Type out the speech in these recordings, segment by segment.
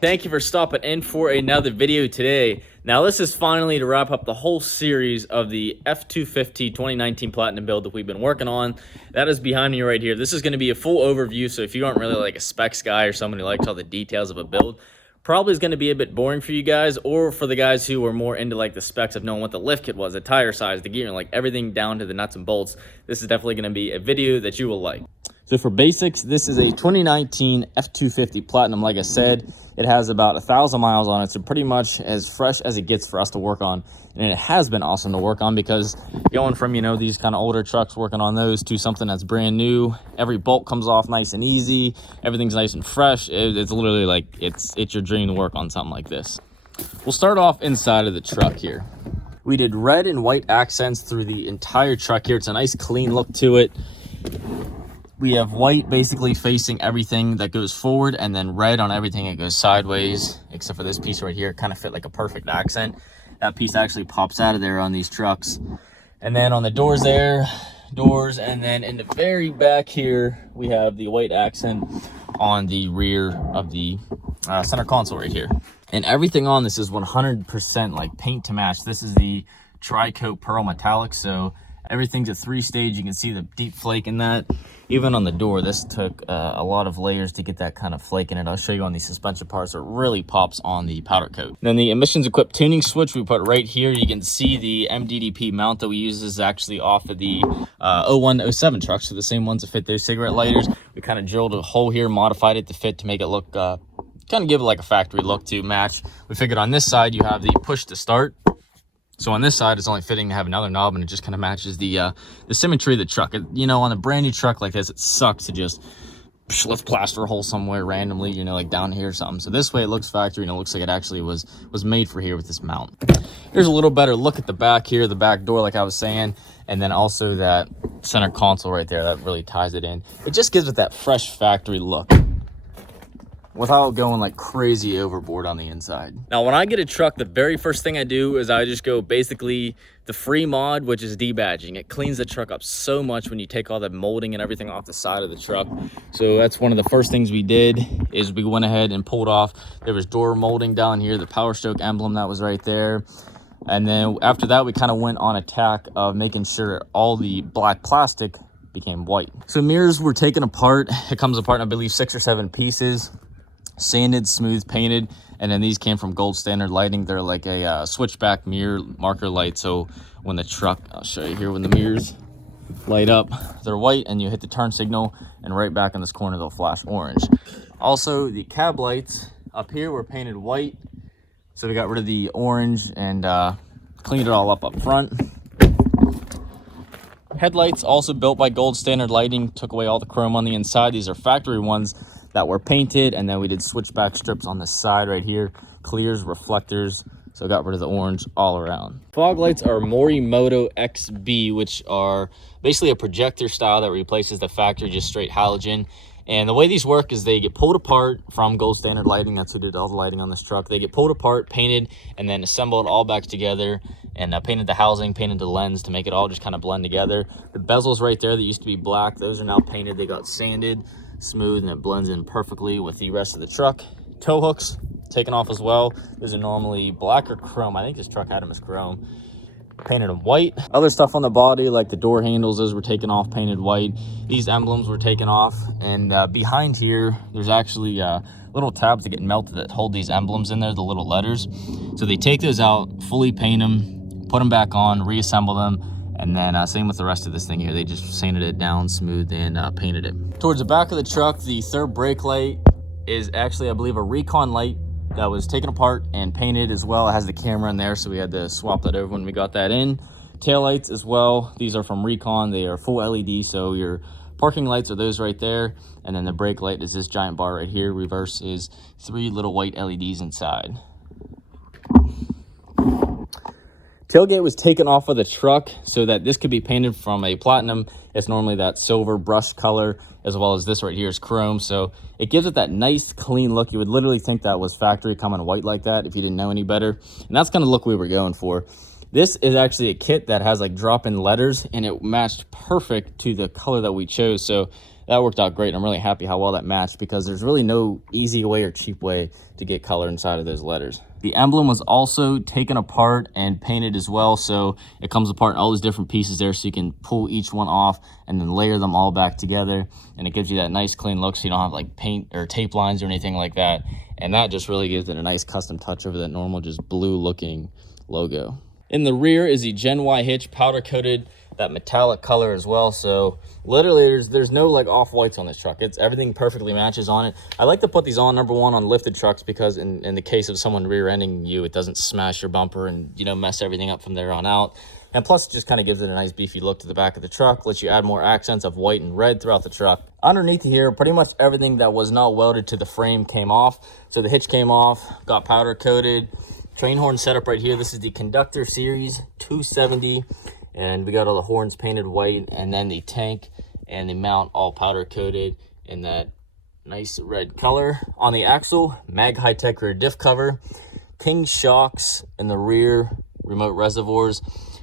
Thank you for stopping in for another video today. Now this is finally to wrap up the whole series of the F250 2019 Platinum build that we've been working on. That is behind me right here. This is going to be a full overview, so if you aren't really like a specs guy or someone who likes all the details of a build, probably is going to be a bit boring for you guys, or for the guys who are more into like the specs of knowing what the lift kit was, the tire size, the gear, like everything down to the nuts and bolts. This is definitely going to be a video that you will like. So for basics, this is a 2019 F250 Platinum. Like I said, it has about 1,000 miles on it, so pretty much as fresh as it gets for us to work on. And it has been awesome to work on, because going from, you know, these kind of older trucks, working on those, to something that's brand new, every bolt comes off nice and easy, everything's nice and fresh. It's literally like it's your dream to work on something like this. We'll start off inside of the truck here. We did red and white accents through the entire truck here. It's a nice clean look to it. We have white basically facing everything that goes forward, and then red on everything that goes sideways, except for this piece right here. It kind of fit like a perfect accent. That piece actually pops out of there on these trucks. And then on the doors there, and then in the very back here, we have the white accent on the rear of the center console right here. And everything on this is 100% like paint to match. This is the tri-coat pearl metallic, so everything's a 3-stage. You can see the deep flake in that. Even on the door, this took a lot of layers to get that kind of flake in it. I'll show you on these suspension parts. It really pops on the powder coat. Then the emissions equipped tuning switch we put right here. You can see the MDDP mount that we use is actually off of the 01, 07 trucks. So the same ones that fit those cigarette lighters. We kind of drilled a hole here, modified it to fit to make it look, kind of give it like a factory look to match. We figured on this side, you have the push to start. So on this side, it's only fitting to have another knob, and it just kind of matches the symmetry of the truck. You know, on a brand new truck like this, it sucks to just let's plaster a hole somewhere randomly, you know, like down here or something. So this way it looks factory, and it looks like it actually was made for here with this mount. Here's a little better look at the back here, the back door, like I was saying, and then also that center console right there. That really ties it in. It just gives it that fresh factory look without going like crazy overboard on the inside. Now, when I get a truck, the very first thing I do is I just go basically the free mod, which is debadging. It cleans the truck up so much when you take all the molding and everything off the side of the truck. So that's one of the first things we did, is we went ahead and pulled off. There was door molding down here, the Power Stroke emblem that was right there. And then after that, we kind of went on attack of making sure all the black plastic became white. So mirrors were taken apart. It comes apart in, I believe, 6 or 7 pieces. Sanded, smooth, painted, and then these came from Gold Standard Lighting. They're like a switchback mirror marker light, so when the truck, I'll show you here, when the mirrors light up, they're white, and you hit the turn signal, and right back in this corner they'll flash orange. Also, the cab lights up here were painted white, so we got rid of the orange and cleaned it all up front. Headlights also built by Gold Standard Lighting, took away all the chrome on the inside. These are factory ones that were painted, and then we did switchback strips on the side right here, clears, reflectors, so got rid of the orange all around. Fog lights are Morimoto XB, which are basically a projector style that replaces the factory just straight halogen. And the way these work is they get pulled apart from Gold Standard Lighting. That's who did all the lighting on this truck. They get pulled apart, painted, and then assembled all back together, and painted the housing, painted the lens to make it all just kind of blend together. The bezels right there that used to be black, those are now painted. They got sanded, smooth, and it blends in perfectly with the rest of the truck. Tow hooks taken off as well. Those are normally black or chrome. I think this truck had them as chrome. Painted them white. Other stuff on the body, like the door handles, those were taken off, painted white. These emblems were taken off, and behind here there's actually little tabs that get melted that hold these emblems in there, the little letters. So they take those out, fully paint them, put them back on, reassemble them, and then same with the rest of this thing here. They just sanded it down, smoothed, and painted it. Towards the back of the truck, the third brake light is actually, I believe, a Recon light that was taken apart and painted as well. It has the camera in there, so we had to swap that over when we got that in. Tail lights as well. These are from Recon. They are full LED, so your parking lights are those right there. And then the brake light is this giant bar right here. Reverse is 3 little white LEDs inside. Tailgate was taken off of the truck so that this could be painted from a platinum. It's normally that silver brush color, as well as this right here is chrome. So it gives it that nice clean look. You would literally think that was factory coming white like that if you didn't know any better. And that's kind of the look we were going for. This is actually a kit that has like drop-in letters, and it matched perfect to the color that we chose. So that worked out great. And I'm really happy how well that matched, because there's really no easy way or cheap way to get color inside of those letters. The emblem was also taken apart and painted as well, so it comes apart in all those different pieces there, so you can pull each one off and then layer them all back together, and it gives you that nice clean look, so you don't have like paint or tape lines or anything like that. And that just really gives it a nice custom touch over that normal just blue looking logo. In the rear is the Gen Y hitch, powder coated that metallic color as well. So literally there's no like off whites on this truck. It's everything perfectly matches on it. I like to put these on, number one, on lifted trucks, because in the case of someone rear-ending you, it doesn't smash your bumper and, you know, mess everything up from there on out. And plus, it just kind of gives it a nice beefy look to the back of the truck, lets you add more accents of white and red throughout the truck. Underneath here, pretty much everything that was not welded to the frame came off. So the hitch came off, got powder coated. Train horn setup right here. This is the Conductor Series 270. And we got all the horns painted white, and then the tank and the mount all powder coated in that nice red color. On the axle, Mag High-Tech rear diff cover, King shocks in the rear, remote reservoirs,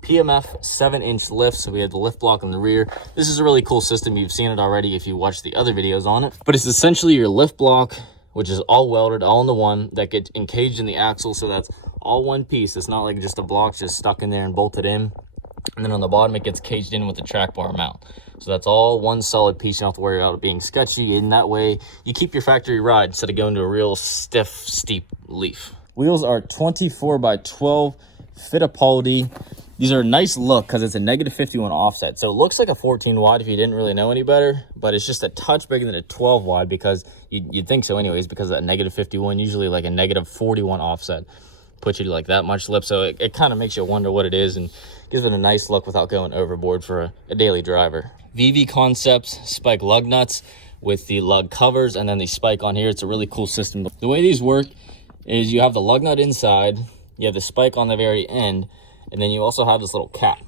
PMF 7-inch lift, so we have the lift block in the rear. This is a really cool system. You've seen it already if you watched the other videos on it, but it's essentially your lift block, which is all welded, all into one, that gets encaged in the axle, so that's all one piece. It's not like just a block just stuck in there and bolted in. And then on the bottom, it gets caged in with the track bar mount. So that's all one solid piece. You don't have to worry about it being sketchy. And that way, you keep your factory ride instead of going to a real stiff, steep leaf. Wheels are 24 by 12 Fittipaldi. These are a nice look because it's a -51 offset. So it looks like a 14 wide if you didn't really know any better, but it's just a touch bigger than a 12 wide, because you'd think so anyways, because of that -51, usually like a -41 offset puts you to like that much lip. So it kind of makes you wonder what it is, and gives it a nice look without going overboard for a daily driver. VV Concepts spike lug nuts with the lug covers, and then the spike on here. It's a really cool system. The way these work is you have the lug nut inside, you have the spike on the very end, and then you also have this little cap.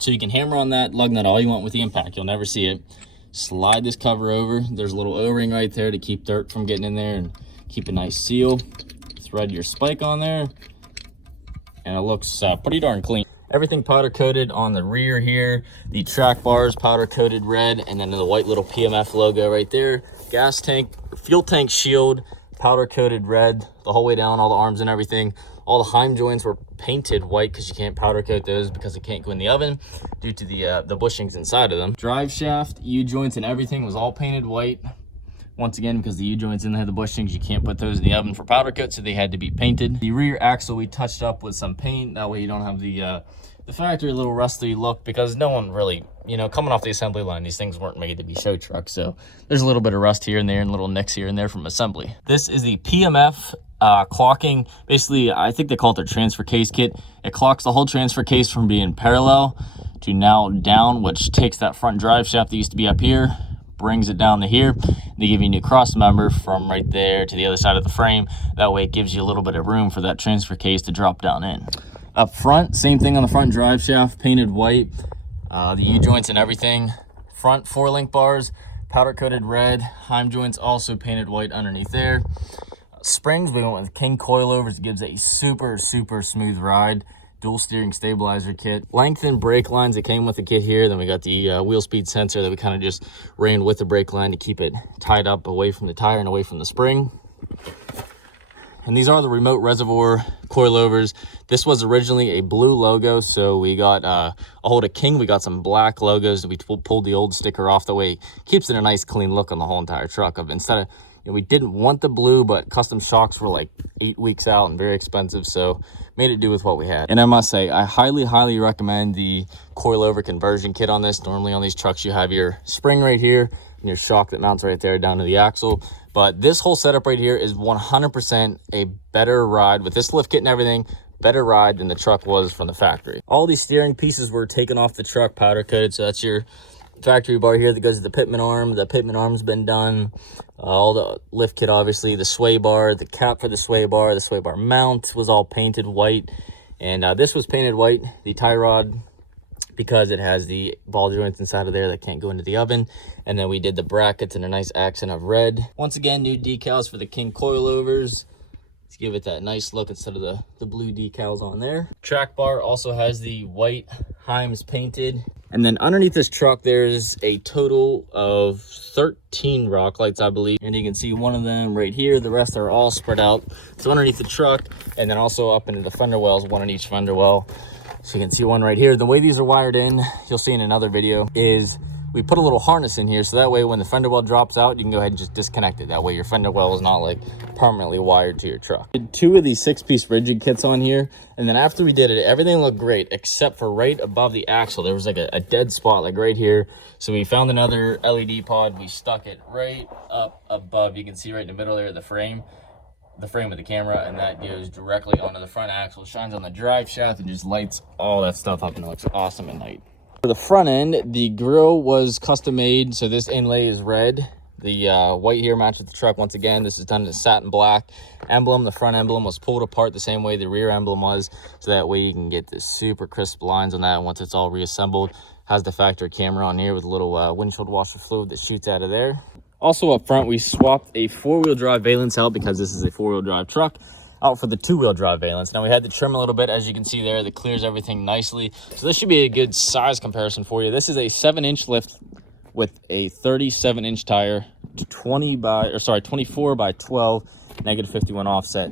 So you can hammer on that lug nut all you want with the impact. You'll never see it. Slide this cover over. There's a little O-ring right there to keep dirt from getting in there and keep a nice seal. Thread your spike on there, and it looks pretty darn clean. Everything powder coated on the rear here. The track bars powder coated red, and then the white little PMF logo right there. Gas tank, fuel tank shield, powder coated red the whole way down, all the arms and everything. All the Heim joints were painted white because you can't powder coat those because it can't go in the oven due to the bushings inside of them. Drive shaft, U-joints and everything was all painted white. Once again, because the U-joints in there, the bushings, you can't put those in the oven for powder coat, so they had to be painted. The rear axle we touched up with some paint. That way you don't have the factory little rusty look, because no one really, you know, coming off the assembly line, these things weren't made to be show trucks. So there's a little bit of rust here and there and little nicks here and there from assembly. This is the PMF clocking. Basically, I think they call it their transfer case kit. It clocks the whole transfer case from being parallel to now down, which takes that front drive shaft that used to be up here, brings it down to here. They give you a new cross member from right there to the other side of the frame. That way it gives you a little bit of room for that transfer case to drop down in. Up front, same thing on the front drive shaft, painted white. The U-joints and everything. Front 4-link bars, powder coated red. Heim joints also painted white underneath there. Springs, we went with King coilovers. It gives a super smooth ride. Dual steering stabilizer kit. Lengthened brake lines that came with the kit here. Then we got the wheel speed sensor that we kind of just ran with the brake line to keep it tied up away from the tire and away from the spring. And these are the remote reservoir coilovers. This was originally a blue logo, so we got a hold of King. We got some black logos. We pulled the old sticker off. The way it keeps it a nice clean look on the whole entire truck. Instead of, you know, we didn't want the blue, but custom shocks were like 8 weeks out and very expensive, so made it do with what we had. And I must say, I highly recommend the coilover conversion kit on this. Normally on these trucks, you have your spring right here and your shock that mounts right there down to the axle. But this whole setup right here is 100% a better ride with this lift kit and everything. Better ride than the truck was from the factory. All these steering pieces were taken off the truck, powder coated. So that's your factory bar here that goes to the pitman arm. The pitman arm's been done. All the lift kit, obviously, the sway bar, the cap for the sway bar mount was all painted white. And this was painted white, the tie rod, because it has the ball joints inside of there that can't go into the oven. And then we did the brackets in a nice accent of red. Once again, new decals for the King coilovers. Let's give it that nice look instead of the blue decals on there. Track bar also has the white Heims painted. And then underneath this truck, there's a total of 13 rock lights, I believe. And you can see one of them right here. The rest are all spread out. So underneath the truck, and then also up into the fender wells, one in each fender well. So you can see one right here. The way these are wired in, you'll see in another video, is we put a little harness in here. So that way when the fender well drops out, you can go ahead and just disconnect it. That way your fender well is not like permanently wired to your truck. Did 2 of these 6-piece rigid kits on here. And then after we did it, everything looked great, except for right above the axle. There was like a dead spot, like right here. So we found another LED pod. We stuck it right up above. You can see right in the middle there, the frame of the camera, and that goes directly onto the front axle, shines on the drive shaft, and just lights all that stuff up, and it looks awesome at night. For the front end, the grill was custom made, so this inlay is red. The white here matches the truck. Once again, this is done in a satin black emblem. The front emblem was pulled apart the same way the rear emblem was, so that way you can get the super crisp lines on that once it's all reassembled. Has the factory camera on here with a little windshield washer fluid that shoots out of there. Also up front, we swapped a 4-wheel drive valence out, because this is a 4-wheel drive truck, out for the 2-wheel drive valence. Now we had to trim a little bit, as you can see there, that clears everything nicely. So this should be a good size comparison for you. This is a 7-inch lift with a 37-inch tire, 24 by 12, negative 51 offset.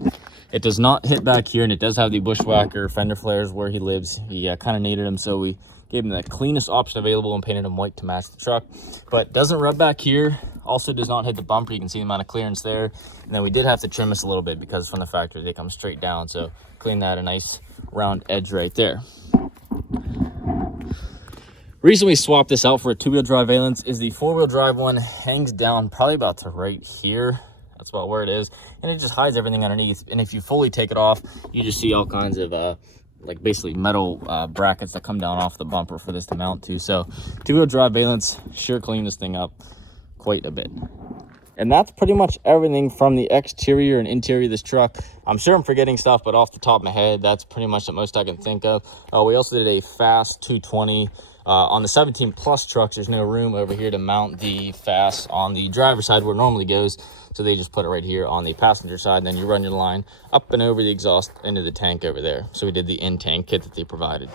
It does not hit back here, and it does have the bushwhacker fender flares where he lives. He kind of needed them, so we gave him the cleanest option available and painted him white to match the truck. But doesn't rub back here. Also does not hit the bumper. You can see the amount of clearance there. And then we did have to trim this a little bit, because from the factory they come straight down. So clean that, a nice round edge right there. Reason we swapped this out for a 2-wheel drive valence is the 4-wheel drive one hangs down probably about to right here. That's about where it is, and it just hides everything underneath. And if you fully take it off, you just see all kinds of like basically metal brackets that come down off the bumper for this to mount to. So 2-wheel drive valence sure cleaned this thing up quite a bit. And that's pretty much everything from the exterior and interior of this truck. I'm sure I'm forgetting stuff, but off the top of my head, that's pretty much the most I can think of. We also did a fast 220. On the 17 plus trucks, there's no room over here to mount the fast on the driver's side where it normally goes. So they just put it right here on the passenger side. Then you run your line up and over the exhaust into the tank over there. So we did the in-tank kit that they provided.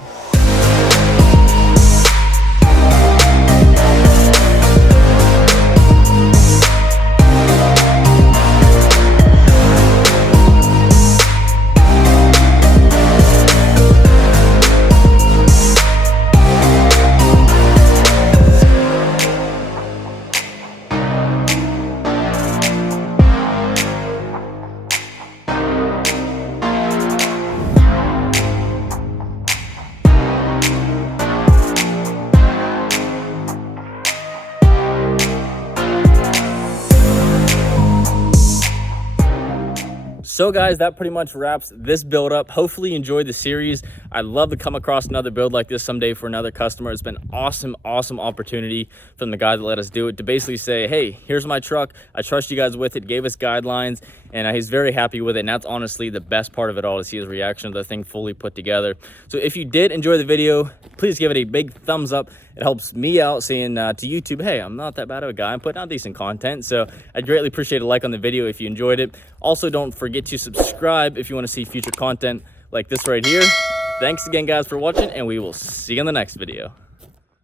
So guys, that pretty much wraps this build up. Hopefully you enjoyed the series. I'd love to come across another build like this someday for another customer. It's been awesome opportunity from the guy that let us do it to basically say, hey, here's my truck. I trust you guys with it, gave us guidelines, and he's very happy with it. And that's honestly the best part of it all, to see his reaction to the thing fully put together. So if you did enjoy the video, please give it a big thumbs up. It helps me out saying to YouTube, hey, I'm not that bad of a guy. I'm putting out decent content. So I'd greatly appreciate a like on the video if you enjoyed it. Also, don't forget to subscribe if you want to see future content like this right here. Thanks again, guys, for watching, and we will see you in the next video.